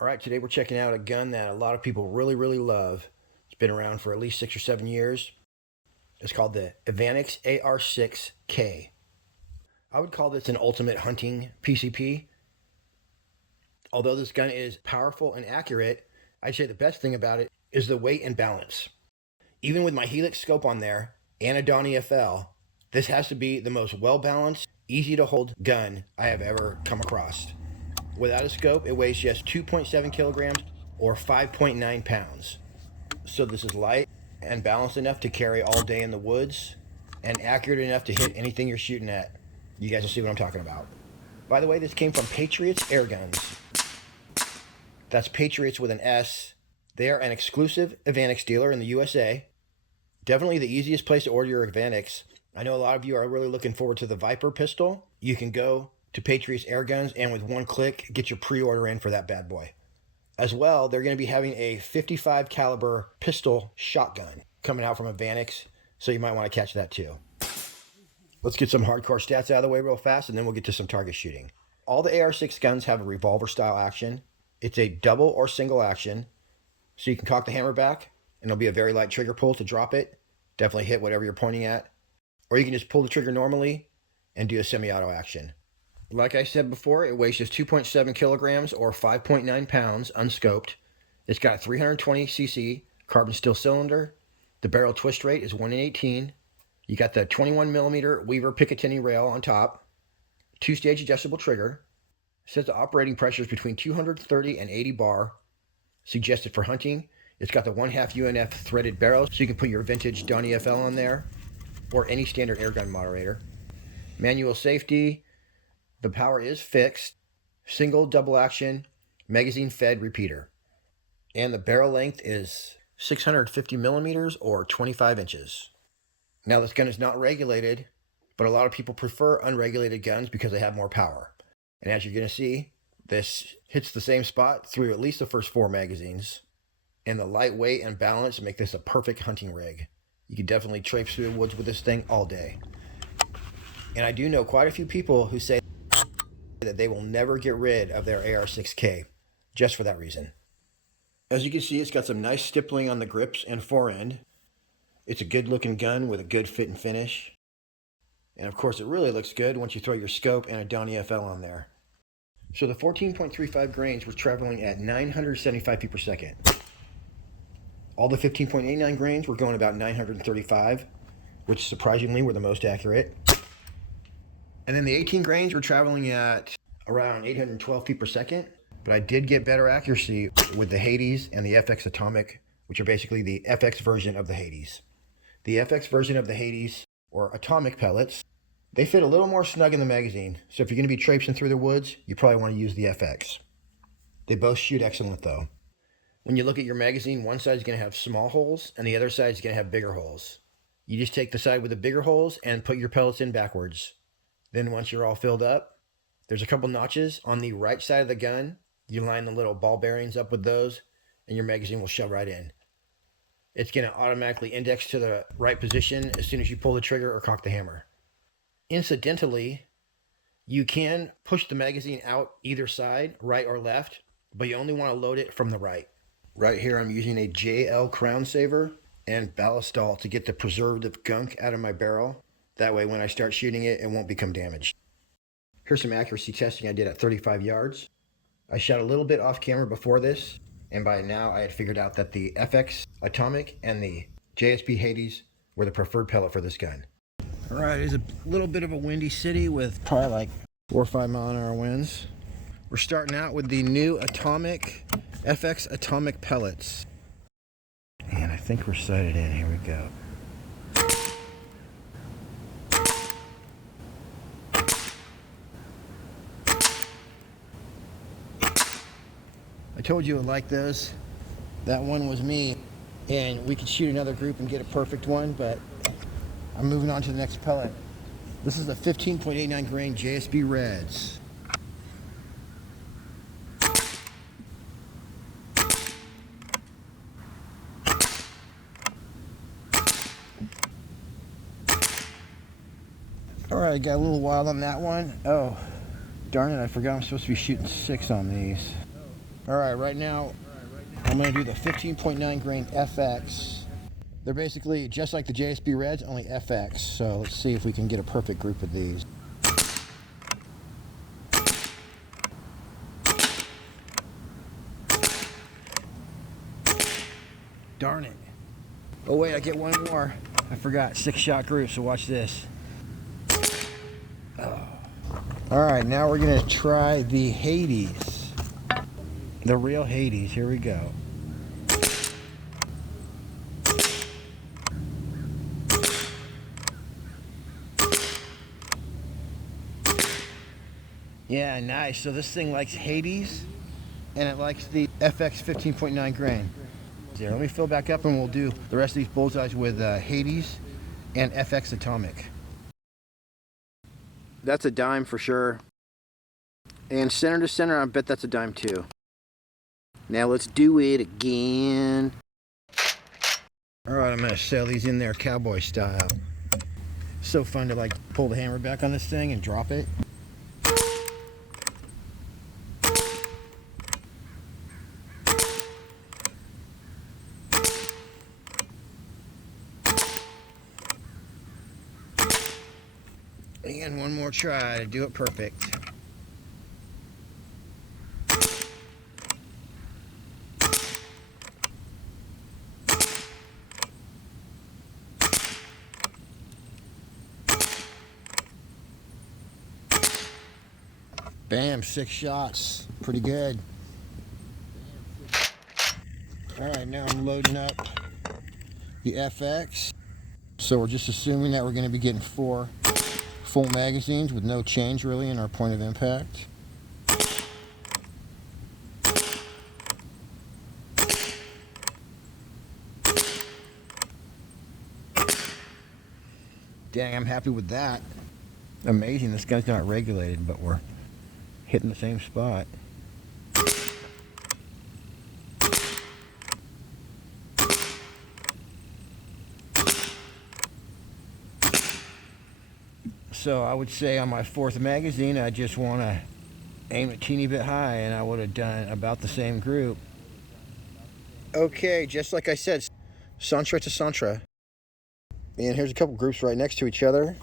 All right, today we're checking out a gun that a lot of people really love. It's been around for at least 6 or 7 years. It's called the Evanix AR6K. I would call this an ultimate hunting PCP. Although this gun is powerful and accurate, I'd say the best thing about it is the weight and balance. Even with my Helix scope on there and a Donnie FL, this has to be the most well-balanced, easy to hold gun I have ever come across. Without a scope, it weighs just 2.7 kilograms or 5.9 pounds. So this is light and balanced enough to carry all day in the woods and accurate enough to hit anything you're shooting at. You guys will see what I'm talking about. By the way, this came from Patriots Air Guns. That's Patriots with an S. They are an exclusive Evanix dealer in the USA. Definitely the easiest place to order your Evanix. I know a lot of you are really looking forward to the Viper pistol. You can go to Patriots Air Guns and with one click get your pre-order in for that bad boy. As well, they're going to be having a 55 caliber pistol shotgun coming out from Evanix, so you might want to catch that too. Let's get some hardcore stats out of the way real fast, and then we'll get to some target shooting. All the AR6 guns have a revolver style action. It's a double or single action, so you can cock the hammer back and it'll be a very light trigger pull to drop it. Definitely hit whatever you're pointing at. Or you can just pull the trigger normally and do a semi-auto action. Like I said before, it weighs just 2.7 kilograms or 5.9 pounds unscoped. It's got a 320cc carbon steel cylinder. The barrel twist rate is 1 in 18. You got the 21 millimeter Weaver Picatinny rail on top. 2-stage adjustable trigger. It says the operating pressure is between 230 and 80 bar. Suggested for hunting. It's got the 1/2 UNF threaded barrel, so you can put your vintage Donnie FL on there, or any standard airgun moderator. Manual safety. The power is fixed, single double action, magazine fed repeater. And the barrel length is 650 millimeters or 25 inches. Now this gun is not regulated, but a lot of people prefer unregulated guns because they have more power. And as you're going to see, this hits the same spot through at least the first 4 magazines. And the lightweight and balance make this a perfect hunting rig. You can definitely traipse through the woods with this thing all day. And I do know quite a few people who say that they will never get rid of their AR6K just for that reason. As you can see, it's got some nice stippling on the grips and forend. It's a good looking gun with a good fit and finish. And of course, it really looks good once you throw your scope and a Donnie FL on there. So the 14.35 grains were traveling at 975 feet per second. All the 15.89 grains were going about 935, which surprisingly were the most accurate. And then the 18 grains were traveling at around 812 feet per second. But I did get better accuracy with the Hades and the FX Atomic, which are basically the FX version of the Hades. The FX version of the Hades, or Atomic pellets, they fit a little more snug in the magazine. So if you're going to be traipsing through the woods, you probably want to use the FX. They both shoot excellent though. When you look at your magazine, one side is going to have small holes and the other side is going to have bigger holes. You just take the side with the bigger holes and put your pellets in backwards. Then once you're all filled up, there's a couple notches on the right side of the gun. You line the little ball bearings up with those and your magazine will shove right in. It's going to automatically index to the right position as soon as you pull the trigger or cock the hammer. Incidentally, you can push the magazine out either side, right or left, but you only want to load it from the right. Right here I'm using a JL Crown Saver and ballistol to get the preservative gunk out of my barrel. That way when I start shooting it, it won't become damaged. Here's some accuracy testing I did at 35 yards. I shot a little bit off camera before this, and by now I had figured out that the FX Atomic and the JSP Hades were the preferred pellet for this gun. All right, it's a little bit of a windy city with probably like 4 or 5 mile an hour winds. We're starting out with the new Atomic FX Atomic pellets. And I think we're sighted in. Here we go. I told you I would like those. That one was me. And we could shoot another group and get a perfect one, but I'm moving on to the next pellet. This is a 15.89 grain JSB Reds. Alright, got a little wild on that one. Oh, darn it, I forgot I'm supposed to be shooting 6 on these. All right, right now I'm going to do the 15.9 grain FX. They're basically just like the JSB Reds, only FX. So let's see if we can get a perfect group of these. Darn it. Oh wait, I get one more. I forgot, 6-shot group, so watch this. Oh. All right, now we're gonna try the Hades. The real Hades, here we go. Yeah, nice. So this thing likes Hades, and it likes the FX 15.9 grain. There, let me fill back up and we'll do the rest of these bullseyes with Hades and FX Atomic. That's a dime for sure. And center to center, I bet that's a dime too. Now let's do it again. All right, I'm gonna sail these in there cowboy style. So fun to like pull the hammer back on this thing and drop it. And one more try to do it perfect. Bam, 6 shots. Pretty good. Alright, now I'm loading up the FX. So we're just assuming that we're going to be getting 4 full magazines with no change really in our point of impact. Dang, I'm happy with that. Amazing, this gun's not regulated, but we're hitting the same spot. So I would say on my 4th magazine, I just want to aim a teeny bit high, and I would have done about the same group. Okay, just like I said, centre to centre. And here's a couple groups right next to each other,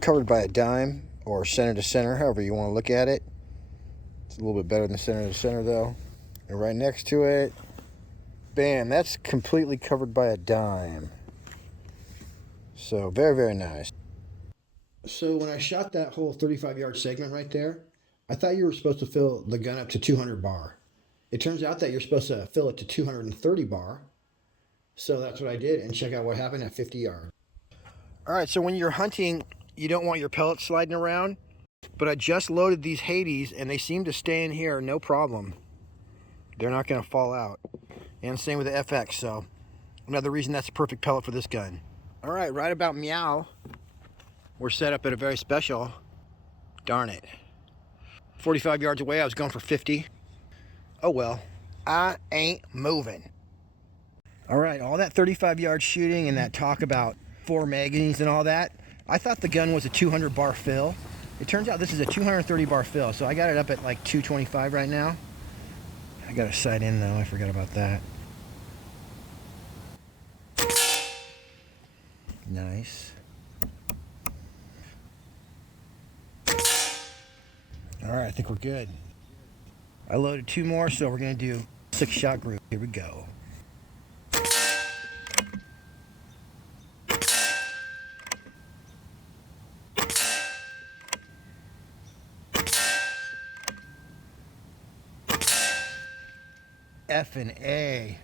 covered by a dime, or center to center, however you want to look at it. It's a little bit better than center to center though. And right next to it, bam, that's completely covered by a dime. So very, very nice. So when I shot that whole 35-yard segment right there, I thought you were supposed to fill the gun up to 200 bar. It turns out that you're supposed to fill it to 230 bar. So that's what I did, and check out what happened at 50 yards. All right, so when you're hunting, you don't want your pellets sliding around, but I just loaded these Hades, and they seem to stay in here no problem. They're not going to fall out. And same with the FX, so another reason that's a perfect pellet for this gun. All right, right about meow, we're set up at a very special. Darn it. 45 yards away, I was going for 50. Oh well, I ain't moving. All right, all that 35-yard shooting and that talk about 4 magazines and all that, I thought the gun was a 200 bar fill. It turns out this is a 230 bar fill, so I got it up at like 225 right now. I got a sight in though, I forgot about that. Nice. All right, I think we're good. I loaded 2 more, so we're gonna do 6-shot group. Here we go. F and A.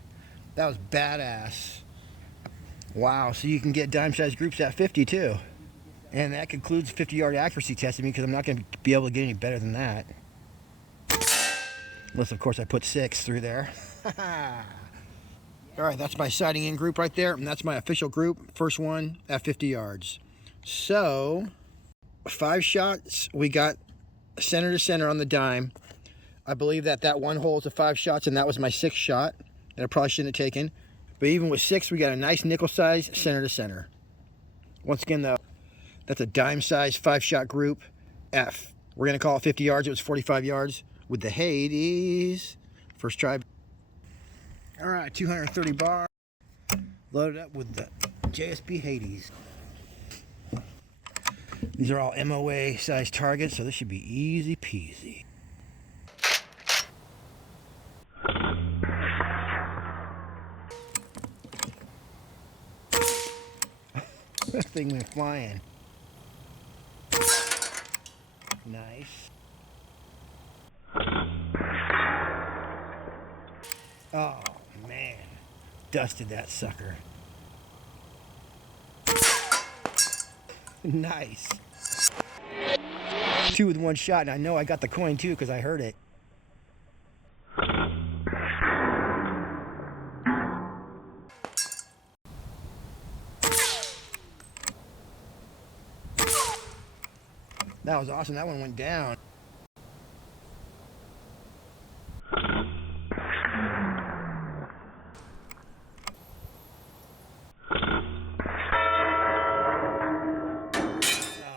That was badass. Wow, so you can get dime-sized groups at 50 too. And that concludes 50-yard accuracy testing because I'm not going to be able to get any better than that. Unless, of course, I put 6 through there. All right, that's my sighting in group right there, and that's my official group. First one at 50 yards. So, 5 shots, we got center to center on the dime. I believe that that one hole is a 5 shots, and that was my 6th shot that I probably shouldn't have taken. But even with 6, we got a nice nickel size center to center. Once again, though, that's a dime size 5-shot group. F. We're going to call it 50 yards. It was 45 yards with the Hades. First try. All right, 230 bar. Loaded up with the JSB Hades. These are all MOA size targets, so this should be easy peasy. That thing went flying. Nice. Oh, man. Dusted that sucker. Nice. 2 with 1 shot, and I know I got the coin too because I heard it. That was awesome. That one went down. Oh,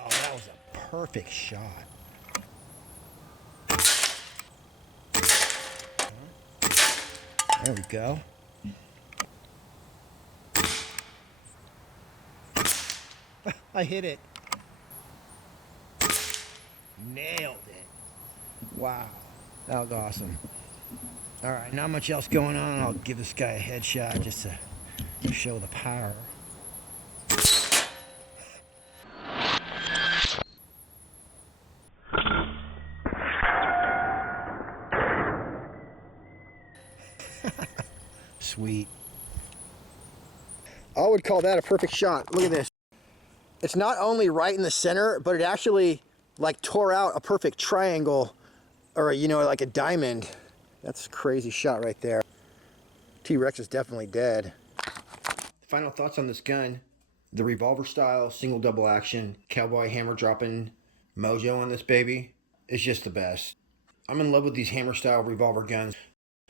that was a perfect shot. There we go. I hit it. Nailed it. Wow. That was awesome. Alright, not much else going on. I'll give this guy a headshot just to show the power. Sweet. I would call that a perfect shot. Look at this. It's not only right in the center, but it actually like tore out a perfect triangle, or you know, like a diamond. That's a crazy shot right there. T-Rex is definitely dead. Final thoughts on this gun. The revolver style, single double action, cowboy hammer dropping mojo on this baby is just the best. I'm in love with these hammer style revolver guns.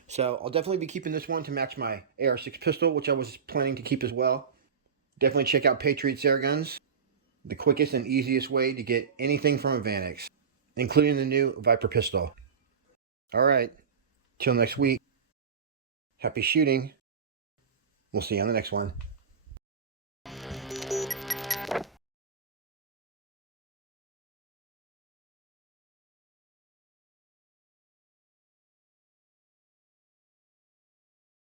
So I'll definitely be keeping this one to match my AR6 pistol, which I was planning to keep as well. Definitely check out Patriot's Air Guns. The quickest and easiest way to get anything from Evanix, including the new Viper pistol. Alright, till next week, happy shooting. We'll see you on the next one.